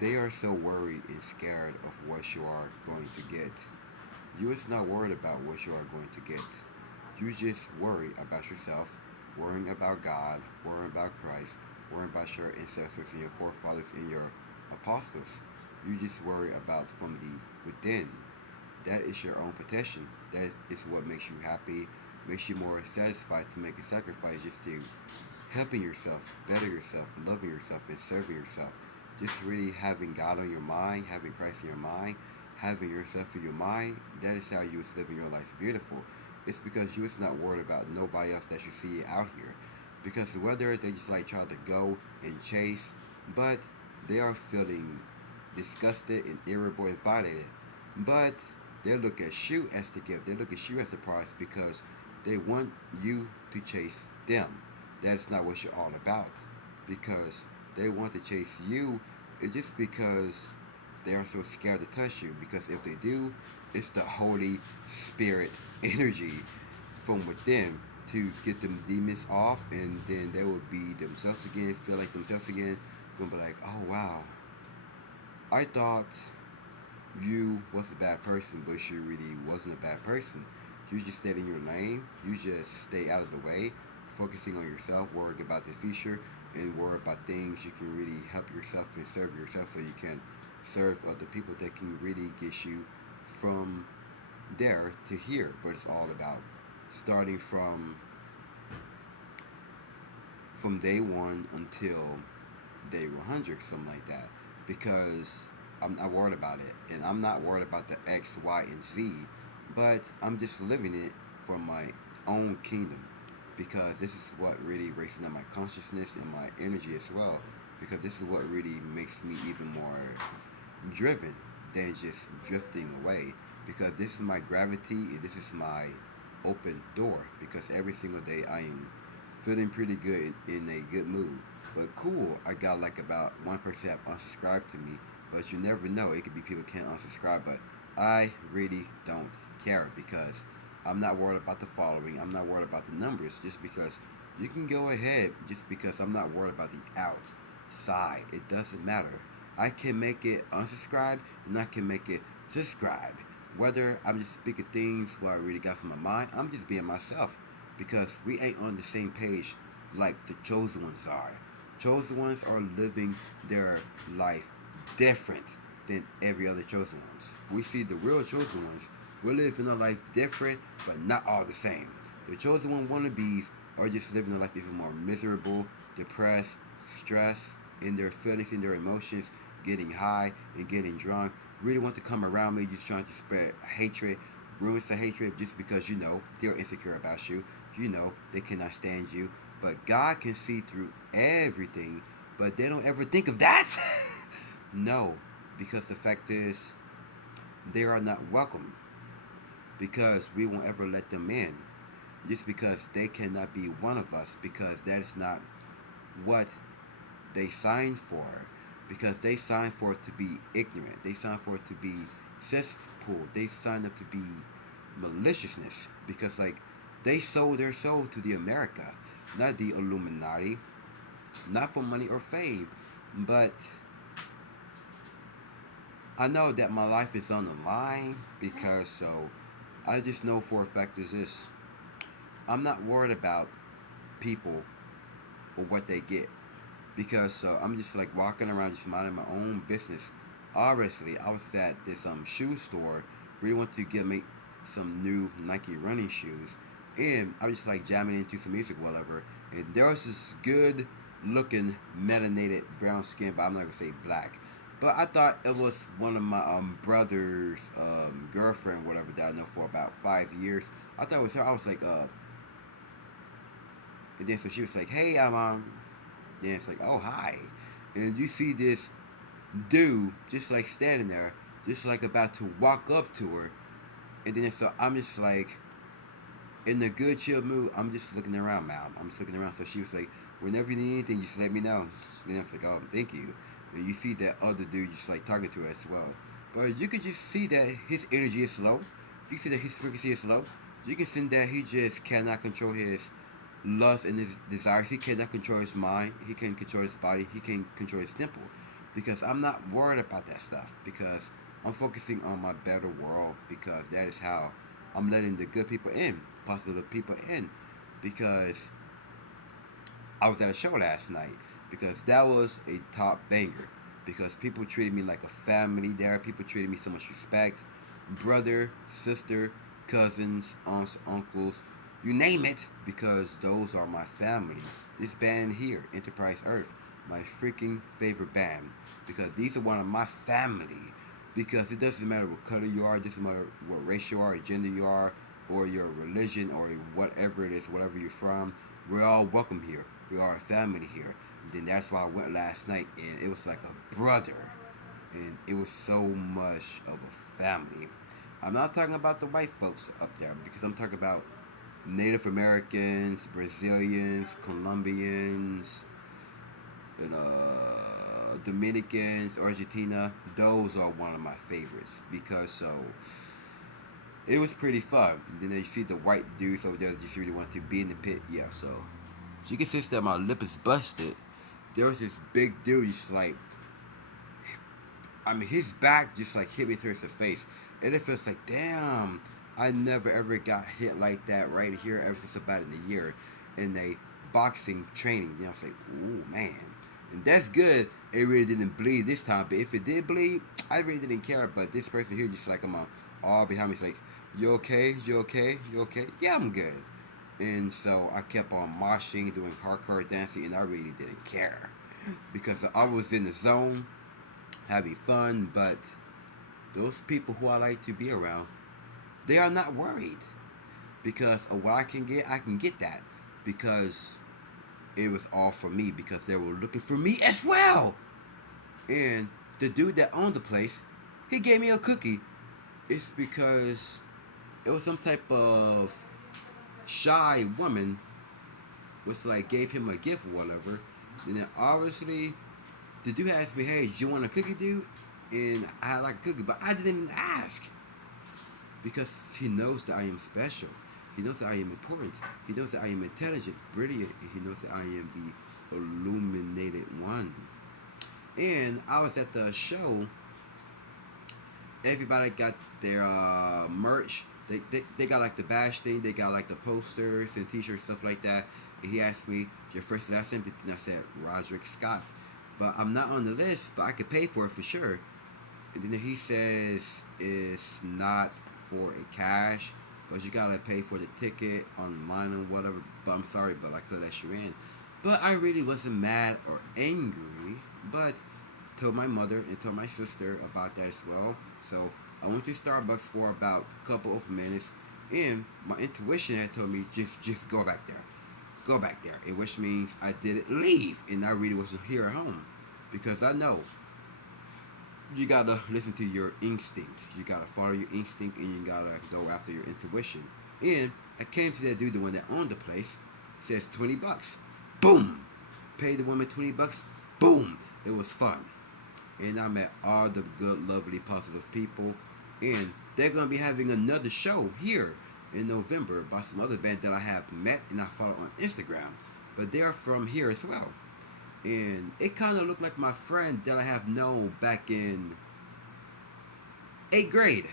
They are so worried and scared of what you are going to get. You is not worried about what you are going to get. You just worry about yourself, worrying about God, worrying about Christ, worrying about your ancestors and your forefathers and your apostles. You just worry about from the within. That is your own protection. That is what makes you happy, makes you more satisfied to make a sacrifice just to helping yourself, better yourself, loving yourself, and serving yourself. Just really having God on your mind, having Christ in your mind, having yourself in your mind. That is how you is living your life beautiful. It's because you is not worried about nobody else that you see out here. Because whether they just like try to go and chase, but they are feeling disgusted and irritable and violated. But they look at you as the gift. They look at you as the prize because they want you to chase them. That's not what you're all about. Because they want to chase you, it's just because they are so scared to touch you. Because if they do, it's the Holy Spirit energy from within to get them demons off, and then they will be themselves again, feel like themselves again, gonna be like, oh wow, I thought you was a bad person, but you really wasn't a bad person. You just stayed in your lane. You just stay out of the way, focusing on yourself, worrying about the future, and worry about things you can really help yourself and serve yourself, so you can serve other people that can really get you from there to here. But it's all about starting from day one until day 100, something like that. Because I'm not worried about it, and I'm not worried about the X, Y, and Z, but I'm just living it for my own kingdom. Because this is what really raises up my consciousness and my energy as well. Because this is what really makes me even more driven than just drifting away. Because this is my gravity and this is my open door. Because every single day I am feeling pretty good in a good mood. But cool, I got like about 1% have unsubscribed to me. But you never know. It could be people can't unsubscribe. But I really don't care because I'm not worried about the following. I'm not worried about the numbers. Just because you can go ahead. Just because I'm not worried about the outside. It doesn't matter. I can make it unsubscribe and I can make it subscribe. Whether I'm just speaking things where I really got from my mind, I'm just being myself because we ain't on the same page like the chosen ones are. Chosen ones are living their life different than every other chosen ones. We see the real chosen ones. We're living our life different, but not all the same. The chosen one wannabes are just living their life even more miserable, depressed, stressed in their feelings, in their emotions, getting high and getting drunk. Really want to come around me, just trying to spread hatred, rumors of hatred, just because you know they're insecure about you. You know they cannot stand you, but God can see through everything. But they don't ever think of that. No, because the fact is they are not welcome. Because we won't ever let them in. Just because they cannot be one of us. Because that is not what they signed for. Because they signed for it to be ignorant. They signed for it to be cesspool. They signed up to be maliciousness. Because like they sold their soul to the America, not the Illuminati, not for money or fame, but I know that my life is on the line because so I just know for a fact is this. I'm not worried about people or what they get because I'm just like walking around just minding my own business. Obviously, I was at this shoe store, really want to get me some new Nike running shoes, and I was just like jamming into some music, whatever. And there was this good looking melanated brown skin, but I'm not gonna say black. But I thought it was one of my brother's girlfriend, whatever that I know for about 5 years. I thought it was her. I was like, and then so she was like, hey, then it's like, oh hi, and you see this dude just like standing there, just like about to walk up to her, and then so I'm just like in a good chill mood. I'm just looking around, man. I'm just looking around. So she was like, whenever you need anything, just let me know. And I was like, oh, thank you. And you see that other dude just like talking to her as well. But you can just see that his energy is low. You can see that his frequency is low. You can see that he just cannot control his lust and his desires. He cannot control his mind. He can't control his body. He can't control his temple. because I'm not worried about that stuff, because I'm focusing on my better world, because that is how I'm letting the good people in, positive people in, because I was at a show last night, because that was a top banger, because people treated me like a family there. People treated me so much respect, brother, sister, cousins, aunts, uncles, you name it, because those are my family. This band here, Enterprise Earth, my freaking favorite band, because these are one of my family. Because it doesn't matter what color you are, it doesn't matter what race you are, or gender you are, or your religion, or whatever it is, whatever you're from. We're all welcome here. We are a family here. And then that's why I went last night, and it was like a brother, and it was so much of a family. I'm not talking about the white folks up there, because I'm talking about Native Americans, Brazilians, Colombians, and Dominicans, Argentina. Those are one of my favorites, because it was pretty fun. Then you see the white dudes over there that just really want to be in the pit. Yeah, so you can sense that my lip is busted. There was this big dude, just like, I mean, his back just like hit me towards the face, and it feels like, damn, I never ever got hit like that right here ever since about in a year in a boxing training. You know, I was like, ooh man, and that's good. It really didn't bleed this time, but if it did bleed, I really didn't care. But this person here, just like, I'm all behind me, it's like, you okay? You okay? You okay? Yeah, I'm good. And so I kept on moshing, doing hardcore dancing, and I really didn't care, because I was in the zone, having fun. But those people who I like to be around, they are not worried, because of what I can get that, because it was all for me, because they were looking for me as well. And the dude that owned the place, he gave me a cookie. It's because it was some type of shy woman was like gave him a gift or whatever. And then obviously the dude asked me, "Hey, do you want a cookie, dude?" And I had like a cookie, but I didn't even ask, because he knows that I am special. He knows that I am important. He knows that I am intelligent, brilliant. He knows that I am the illuminated one. And I was at the show. Everybody got their merch. They got like the bash thing. They got like the posters and t-shirts, stuff like that. And he asked me, your first and last name? And I said, Roderick Scott. But I'm not on the list, but I could pay for it for sure. And then he says it's not for a cash, but you gotta pay for the ticket online or whatever. But I'm sorry, but I could let you in. But I really wasn't mad or angry, but told my mother and told my sister about that as well. So I went to Starbucks for about a couple of minutes, and my intuition had told me just go back there, go back there, and which means I didn't leave, and I really wasn't here at home, because I know you gotta listen to your instinct. You gotta follow your instinct, and you gotta go after your intuition. And I came to that dude, the one that owned the place, says $20. Boom! Paid the woman $20. Boom! It was fun. And I met all the good, lovely, positive people. And they're gonna be having another show here in November by some other band that I have met and I follow on Instagram. But they're from here as well. And it kind of looked like my friend that I have known back in 8th grade.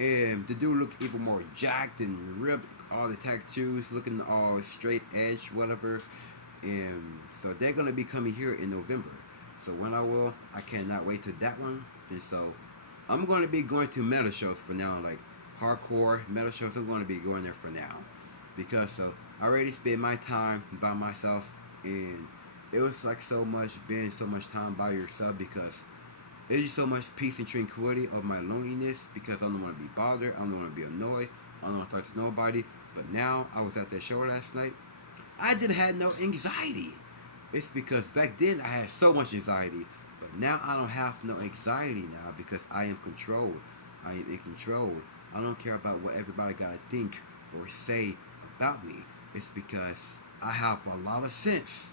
And the dude looked even more jacked and ripped, all the tattoos looking all straight edge, whatever. And so they're gonna be coming here in November. So when I cannot wait to that one. And so I'm gonna be going to metal shows for now, like hardcore metal shows. I'm gonna be going there for now, because so I already spent my time by myself, and it was like so much being so much time by yourself, because it's just so much peace and tranquility of my loneliness, because I don't want to be bothered, I don't want to be annoyed, I don't want to talk to nobody. But now I was at that show last night, I didn't have no anxiety. It's because back then I had so much anxiety, but now I don't have no anxiety now, because I am controlled. I am in control. I don't care about what everybody gotta think or say about me. It's because I have a lot of sense.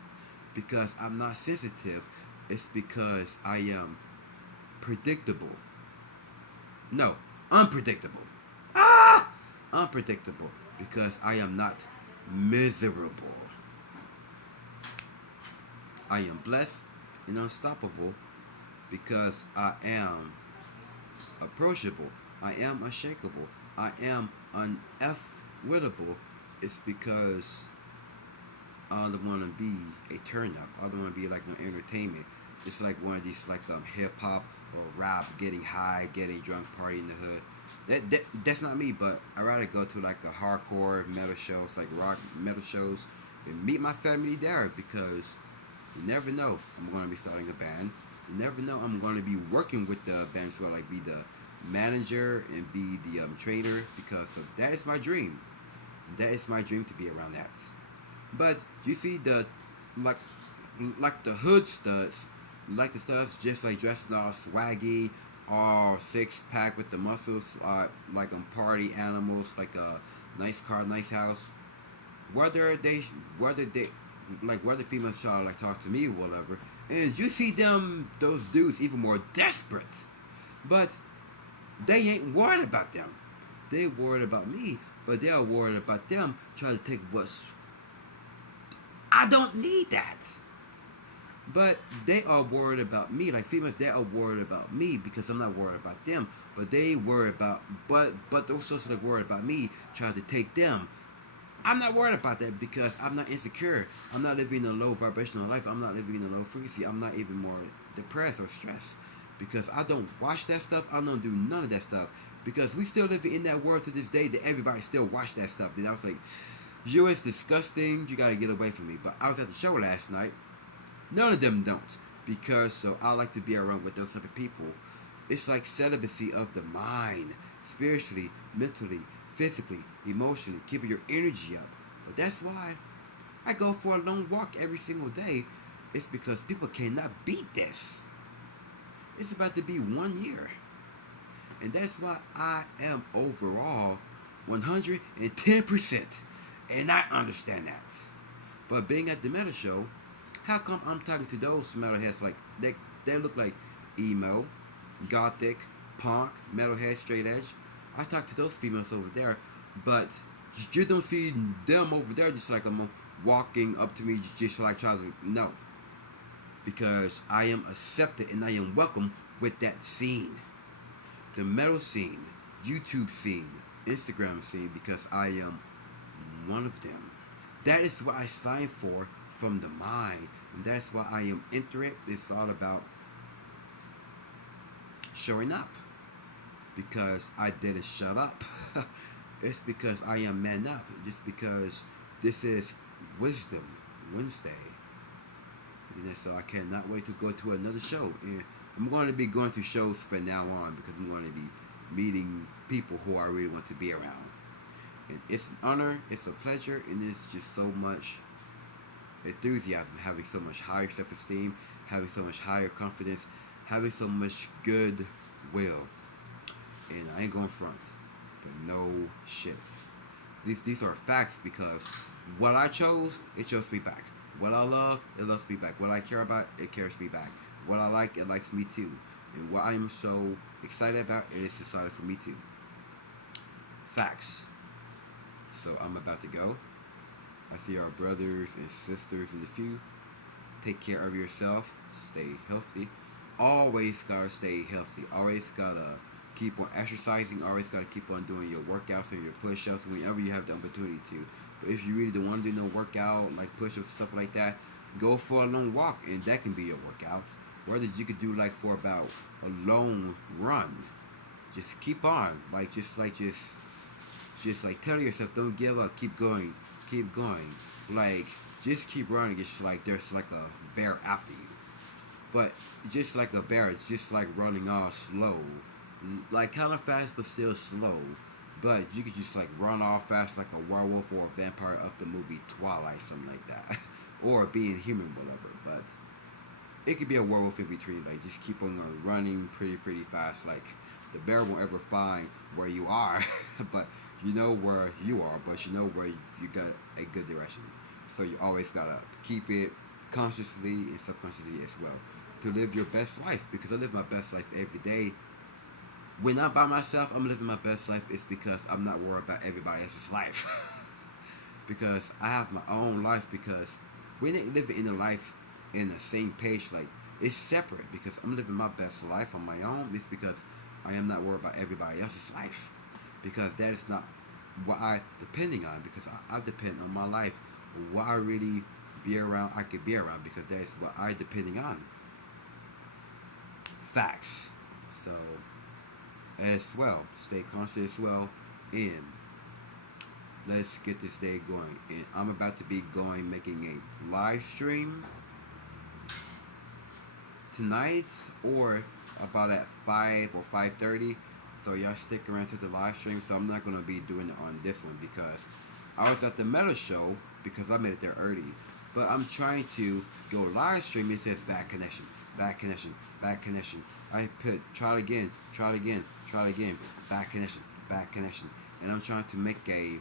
Because I'm not sensitive. It's because I am predictable. No, unpredictable. Ah! Unpredictable. Because I am not miserable. I am blessed and unstoppable because I am approachable. I am unshakable. I am uneffable. It's because I don't want to be a turn up. I don't want to be like no entertainment. It's like one of these like hip hop or rap, getting high, getting drunk, party in the hood. That's not me, but I rather go to like a hardcore metal shows, like rock metal shows, and meet my family there because you never know I'm going to be starting a band. You never know I'm going to be working with the band as well, like be the manager and be the trainer because that is my dream. That is my dream to be around that. But you see the like like the hood studs, like the studs just like dressing all swaggy, all six pack with the muscles, like party animals, like a nice car, nice house. Whether they whether they like whether females try to like talk to me or whatever, and you see them those dudes even more desperate, but they ain't worried about them. They worried about me, but they are worried about them trying to take what's I don't need that. But they are worried about me. Like females, they are worried about me because I'm not worried about them. But they worry about, but they're also like worried about me trying to take them. I'm not worried about that because I'm not insecure. I'm not living a low vibrational life. I'm not living in a low frequency. I'm not even more depressed or stressed because I don't watch that stuff. I don't do none of that stuff because we still living in that world to this day that everybody still watch that stuff. Then I was like, you is disgusting. You gotta get away from me. But I was at the show last night. None of them don't because so I like to be around with those type of people. It's like celibacy of the mind, spiritually, mentally, physically, emotionally, keeping your energy up. But that's why I go for a long walk every single day. It's because people cannot beat this. It's about to be 1 year. And that's why I am overall 110%. And I understand that. But being at the metal show, how come I'm talking to those metalheads like they look like emo, gothic, punk, metalhead, straight edge? I talk to those females over there, but you don't see them over there just like I'm walking up to me just like trying to no. Because I am accepted and I am welcome with that scene. The metal scene, YouTube scene, Instagram scene, because I am one of them. That is what I signed for from the mind. And that's why I am into it. It's all about showing up. Because I didn't shut up. It's because I am man up. Just because this is Wisdom Wednesday. And so I cannot wait to go to another show. And I'm going to be going to shows from now on because I'm going to be meeting people who I really want to be around. And it's an honor, it's a pleasure, and it's just so much enthusiasm, having so much higher self-esteem, having so much higher confidence, having so much good will. And I ain't going front, but no shit. These are facts because what I chose, it chose me back. What I love, it loves me back. What I care about, it cares me back. What I like, it likes me too. And what I am so excited about, it is excited for me too. Facts. So I'm about to go. I see our brothers and sisters in the few. Take care of yourself. Stay healthy. Always gotta stay healthy. Always gotta keep on exercising. Always gotta keep on doing your workouts or your push-ups whenever you have the opportunity to. But if you really don't want to do no workout, like push-ups, stuff like that, go for a long walk, and that can be your workout. Whether you could do like for about a long run. Just keep on. Just like tell yourself, don't give up, keep going, keep going. Like, just keep running. It's like there's like a bear after you. But just like a bear, it's just like running all slow. Like kind of fast, but still slow. But you could just like run all fast like a werewolf or a vampire of the movie Twilight, something like that. Or being human, whatever. But it could be a werewolf in between. Like, just keep on running pretty fast. Like, the bear won't ever find where you are. But you know where you are, but you know where you got a good direction. So you always gotta keep it consciously and subconsciously as well to live your best life. Because I live my best life every day. When I'm by myself, I'm living my best life. It's because I'm not worried about everybody else's life. Because I have my own life. Because we ain't living in a life in the same page. Like It's separate because I'm living my best life on my own. It's because I am not worried about everybody else's life. Because that is not what I depending on. Because I depend on my life. What I really be around, I could be around because that is what I depending on. Facts. So as well, stay conscious as well. And let's get this day going. And I'm about to be going making a live stream tonight or about at 5 or 5:30. So y'all stick around to the live stream. So I'm not gonna be doing it on this one because I was at the Meta show because I made it there early. But I'm trying to go live stream. It says bad connection, bad connection, bad connection. I put try it again, try it again, try it again, bad connection, bad connection. And I'm trying to make a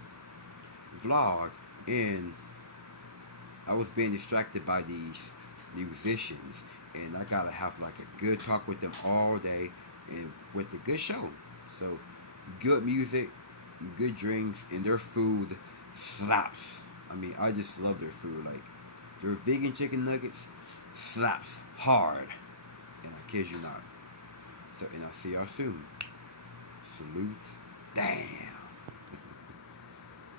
vlog and I was being distracted by these musicians and I gotta have like a good talk with them all day and with a good show. So good music, good drinks, and their food slaps. I mean, I just love their food. Like their vegan chicken nuggets slaps hard, and I kid you not. So, and I'll see y'all soon. Salute. Damn.